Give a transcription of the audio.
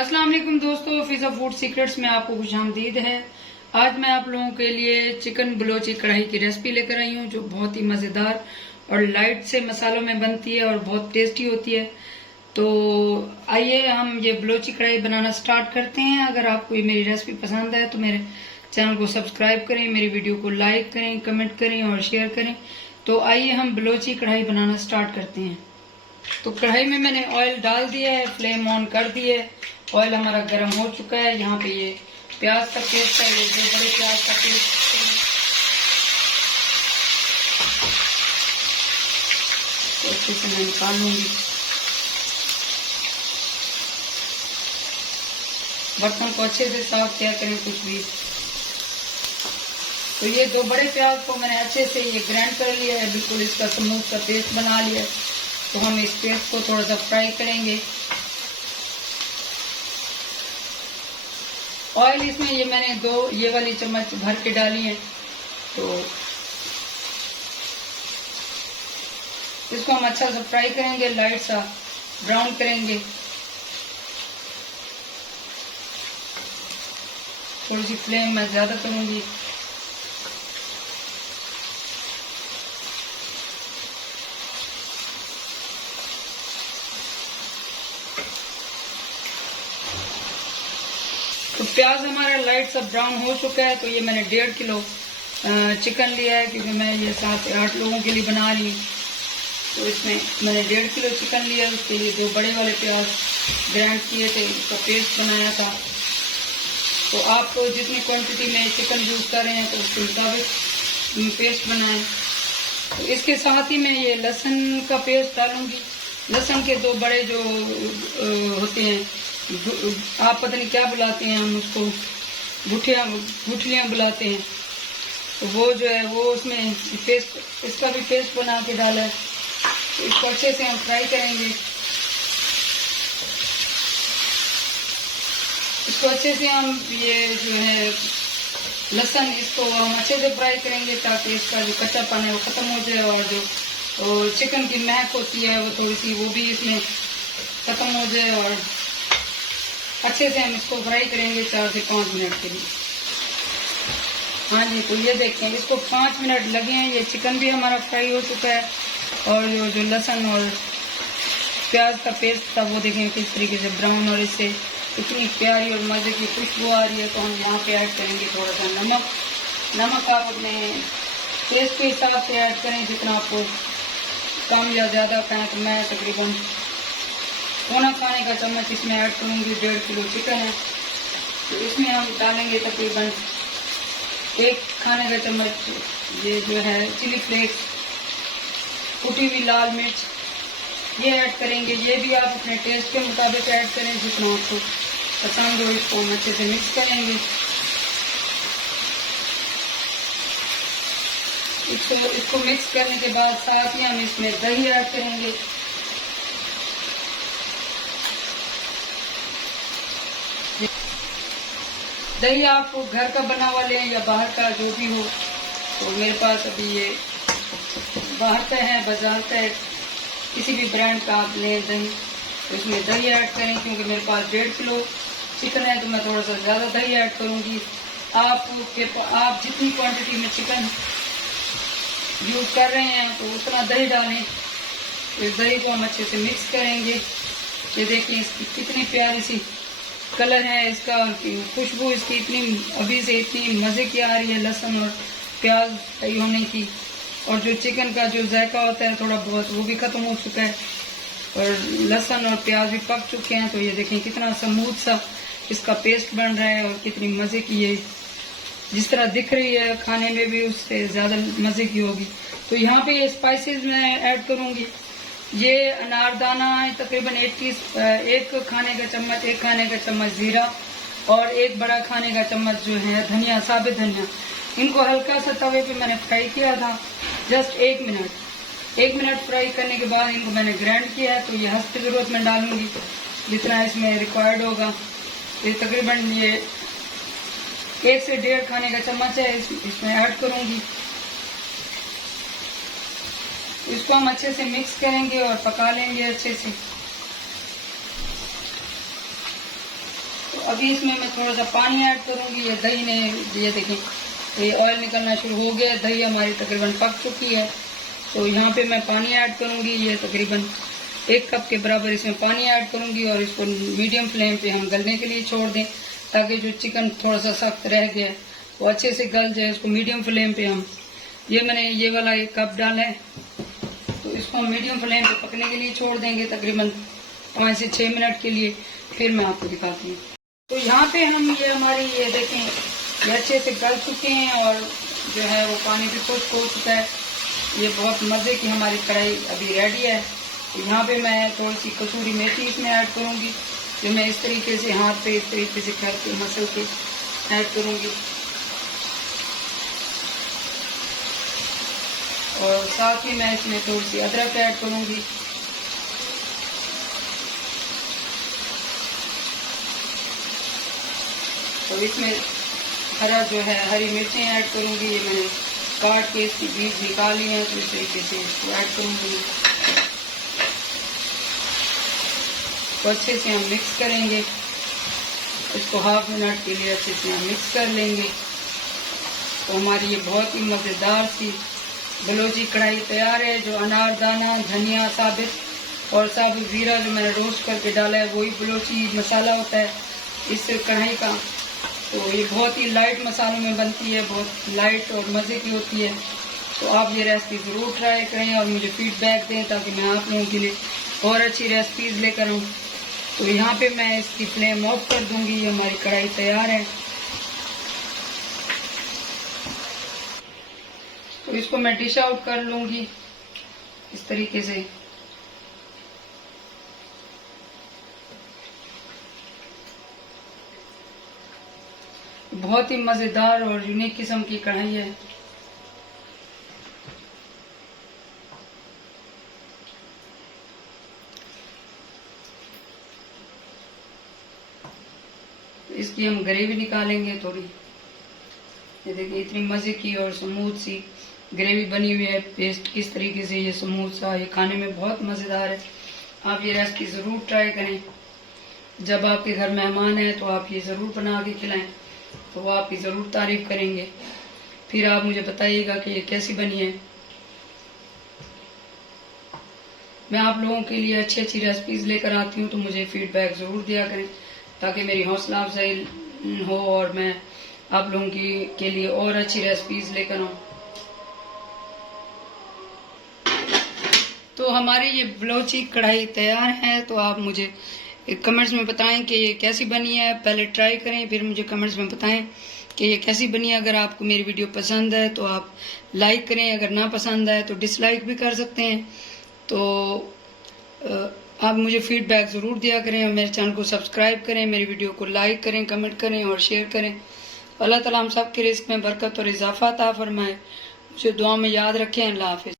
अस्सलाम वालेकुम दोस्तों, फिजा फूड सीक्रेट्स में आपको खुशामदीद है। आज मैं आप लोगों के लिए चिकन बलोची कढ़ाई की रेसिपी लेकर आई हूँ जो बहुत ही मज़ेदार और लाइट से मसालों में बनती है और बहुत टेस्टी होती है। तो आइए हम ये बलोची कढ़ाई बनाना स्टार्ट करते हैं। अगर आपको ये मेरी रेसिपी पसंद है तो मेरे चैनल को सब्सक्राइब करें, मेरी वीडियो को लाइक करें, कमेंट करें और शेयर करें। तो आइए हम बलोची कढ़ाई बनाना स्टार्ट करते हैं। तो कढ़ाई में मैंने ऑयल डाल दिया है, फ्लेम ऑन कर दी है, ऑयल हमारा गर्म हो चुका है। यहाँ पे ये प्याज का पेस्ट है, ये दो बड़े प्याज का पेस्ट तो अच्छे से मैं निकाल लूंगी। बर्तन को अच्छे से साफ किया करें कुछ भी। तो ये दो बड़े प्याज को मैंने अच्छे से ये ग्राइंड कर लिया है, बिल्कुल इसका स्मूथ सा पेस्ट बना लिया है। तो हम इस पेस्ट को थोड़ा सा फ्राई करेंगे। ऑयल इसमें ये मैंने दो ये वाली चम्मच भर के डाली है। तो इसको हम अच्छा सा फ्राई करेंगे, लाइट सा ब्राउन करेंगे। थोड़ी सी फ्लेम मैं ज्यादा करूंगी। तो प्याज हमारा लाइट सा ब्राउन हो चुका है। तो ये मैंने 1.5 किलो चिकन लिया है, क्योंकि मैं ये 7-8 लोगों के लिए बना रही हूँ। तो इसमें मैंने 1.5 किलो चिकन लिया है, उसके लिए 2 बड़े वाले प्याज ग्राइंड किए थे, उसका पेस्ट बनाया था। तो आप तो जितनी क्वांटिटी में चिकन यूज कर रहे हैं तो उसके मुताबिक पेस्ट बनाएं। तो इसके साथ ही मैं ये लहसुन का पेस्ट डालूंगी। लहसुन के 2 बड़े जो होते हैं, आप पता नहीं क्या बुलाते हैं, हम उसको गुठलियाँ बुलाते हैं। तो वो जो है वो उसमें पेस्ट, इसका भी पेस्ट बना के डाला है। तो इसको अच्छे से हम फ्राई करेंगे। इसको अच्छे से हम ये जो है लहसुन, इसको हम अच्छे से फ्राई करेंगे ताकि इसका जो कच्चापन है वो खत्म हो जाए और जो चिकन की महक होती है वो थोड़ी सी वो भी इसमें खत्म हो जाए। और अच्छे से हम इसको फ्राई करेंगे 4 से 5 मिनट के लिए। हाँ जी, तो ये देखें, इसको 5 मिनट लगे हैं। ये चिकन भी हमारा फ्राई हो चुका है और जो लहसुन और प्याज का पेस्ट था वो देखें किस तरीके से ब्राउन, और इससे इतनी प्यारी और मज़े की खुशबू आ रही है। तो हम यहाँ पे ऐड करेंगे थोड़ा सा नमक। नमक आप अपने टेस्ट के हिसाब से ऐड करें, जितना आपको कम या ज़्यादा खाएँ। तो मैं तकरीबन 1 खाने का चम्मच इसमें ऐड करूँगी। 1.5 किलो चिकन है तो इसमें हम डालेंगे तकरीबन 1 खाने का चम्मच ये जो है चिली फ्लेक्स, कुटी हुई लाल मिर्च, ये ऐड करेंगे। ये भी आप अपने टेस्ट के मुताबिक ऐड करें, जितना आपको पसंद हो। इसको हम अच्छे से मिक्स करेंगे। इसको मिक्स करने के बाद साथ ही हम इसमें दही ऐड करेंगे। दही आप घर का बना हुआ लें या बाहर का, जो भी हो। तो मेरे पास अभी ये बाहर का है, बाजार का है, किसी भी ब्रांड का आप लें दही। तो इसमें दही ऐड करें, क्योंकि मेरे पास 1.5 किलो चिकन है तो मैं थोड़ा सा ज़्यादा दही ऐड करूँगी। आप जितनी क्वांटिटी में चिकन यूज़ कर रहे हैं तो उतना दही डालें। इस दही को हम अच्छे से मिक्स करेंगे। ये देखिए इसकी कितनी प्यारी सी कलर है इसका, और खुशबू इसकी इतनी अभी से इतनी मज़े की आ रही है, लहसुन और प्याज फ्राई होने की। और जो चिकन का जो जायका होता है थोड़ा बहुत वो भी ख़त्म हो चुका है और लहसुन और प्याज भी पक चुके हैं। तो ये देखें कितना स्मूथ सा इसका पेस्ट बन रहा है और कितनी मज़े की ये जिस तरह दिख रही है खाने में भी उससे ज़्यादा मज़े की होगी। तो यहाँ पे ये स्पाइसेस मैं ऐड करूँगी। ये अनारदाना है तकरीबन 1 खाने का चम्मच जीरा और 1 बड़ा खाने का चम्मच जो है धनिया, साबित धनिया। इनको हल्का सा तवे पे मैंने फ्राई किया था, जस्ट 1 मिनट फ्राई करने के बाद इनको मैंने ग्राइंड किया है। तो ये हस्ते ज़रूरत में डालूंगी जितना इसमें रिक्वायर्ड होगा। ये तकरीबन ये 1 से 1.5 खाने का चम्मच है, इसमें ऐड करूँगी। इसको हम अच्छे से मिक्स करेंगे और पका लेंगे अच्छे से। तो अभी इसमें मैं थोड़ा सा पानी ऐड करूँगी। ये दही ने, ये देखें ये ऑयल निकलना शुरू हो गया, दही हमारी तकरीबन पक चुकी है। तो यहाँ पे मैं पानी ऐड करूँगी, ये तकरीबन 1 कप के बराबर इसमें पानी ऐड करूँगी और इसको मीडियम फ्लेम पे हम गलने के लिए छोड़ दें, ताकि जो चिकन थोड़ा सा सख्त रह गया वो अच्छे से गल जाए। उसको मीडियम फ्लेम पे हम, ये मैंने ये वाला 1 कप डाला है, तो इसको मीडियम फ्लेम पे पकने के लिए छोड़ देंगे तकरीबन 5 से 6 मिनट के लिए। फिर मैं आपको दिखाती हूँ। तो यहाँ पे हम ये हमारी ये देखें ये अच्छे से गल चुके हैं और जो है वो पानी भी खुश्क हो चुका है। ये बहुत मज़े की हमारी कढ़ाई अभी रेडी है। तो यहाँ पे मैं थोड़ी सी कसूरी मेथी इसमें ऐड करूँगी, जो मैं इस तरीके से हाथ पे इस तरीके से करके मसल के ऐड करूँगी। और साथ ही मैं इसमें थोड़ी सी अदरक ऐड करूँगी। तो इसमें हरा जो है हरी मिर्चें ऐड करूँगी। ये मैंने काट के इसकी बीज निकाली है, तो इस तरीके से इसको ऐड करूँगी। तो अच्छे से हम मिक्स करेंगे, इसको हाफ मिनट के लिए अच्छे से हम मिक्स कर लेंगे। तो हमारी ये बहुत ही मज़ेदार सी बलोची कढ़ाई तैयार है। जो अनारदाना, धनिया साबित और साबुत ज़ीरा जो मैंने रोस्ट करके डाला है वही बलोची मसाला होता है इस कढ़ाई का। तो ये बहुत ही लाइट मसालों में बनती है, बहुत लाइट और मज़े की होती है। तो आप ये रेसिपी ज़रूर ट्राई करें और मुझे फीडबैक दें, ताकि मैं आप लोगों के लिए और अच्छी रेसिपीज़ लेकर आऊँ। तो यहाँ पे मैं इसकी फ्लेम ऑफ कर दूँगी। ये हमारी कढ़ाई तैयार है। तो इसको मैं डिश आउट कर लूँगी इस तरीके से। बहुत ही मज़ेदार और यूनिक किस्म की कढ़ाई है। इसकी हम ग्रेवी निकालेंगे थोड़ी। ये देखिए इतनी मज़े की और स्मूथ सी ग्रेवी बनी हुई है। पेस्ट किस तरीके से ये स्मूथ सा, ये खाने में बहुत मज़ेदार है। आप ये रेसिपी ज़रूर ट्राई करें। जब आपके घर मेहमान हैं तो आप ये ज़रूर बना के खिलाएं, तो वो आपकी ज़रूर तारीफ़ करेंगे। फिर आप मुझे बताइएगा कि ये कैसी बनी है। मैं आप लोगों के लिए अच्छी अच्छी रेसिपीज़ लेकर आती हूँ, तो मुझे फीडबैक ज़रूर दिया करें, ताकि मेरी हौसला अफजाई हो और मैं आप लोगों के लिए और अच्छी रेसिपीज़ लेकर आऊँ। तो हमारी ये बलोची कढ़ाई तैयार है। तो आप मुझे कमेंट्स में बताएं कि ये कैसी बनी है। पहले ट्राई करें, फिर मुझे कमेंट्स में बताएं कि ये कैसी बनी है। अगर आपको मेरी वीडियो पसंद है तो आप लाइक करें, अगर ना पसंद आए तो डिसलाइक भी कर सकते हैं। तो आप मुझे फीडबैक ज़रूर दिया करें और मेरे चैनल को सब्सक्राइब करें, मेरी वीडियो को लाइक करें, कमेंट करें और शेयर करें। अल्लाह ताला हम सब के रिस्क में बरकत और इजाफा अता फरमाए। मुझे दुआ में याद रखें। अल्लाह हाफिज़।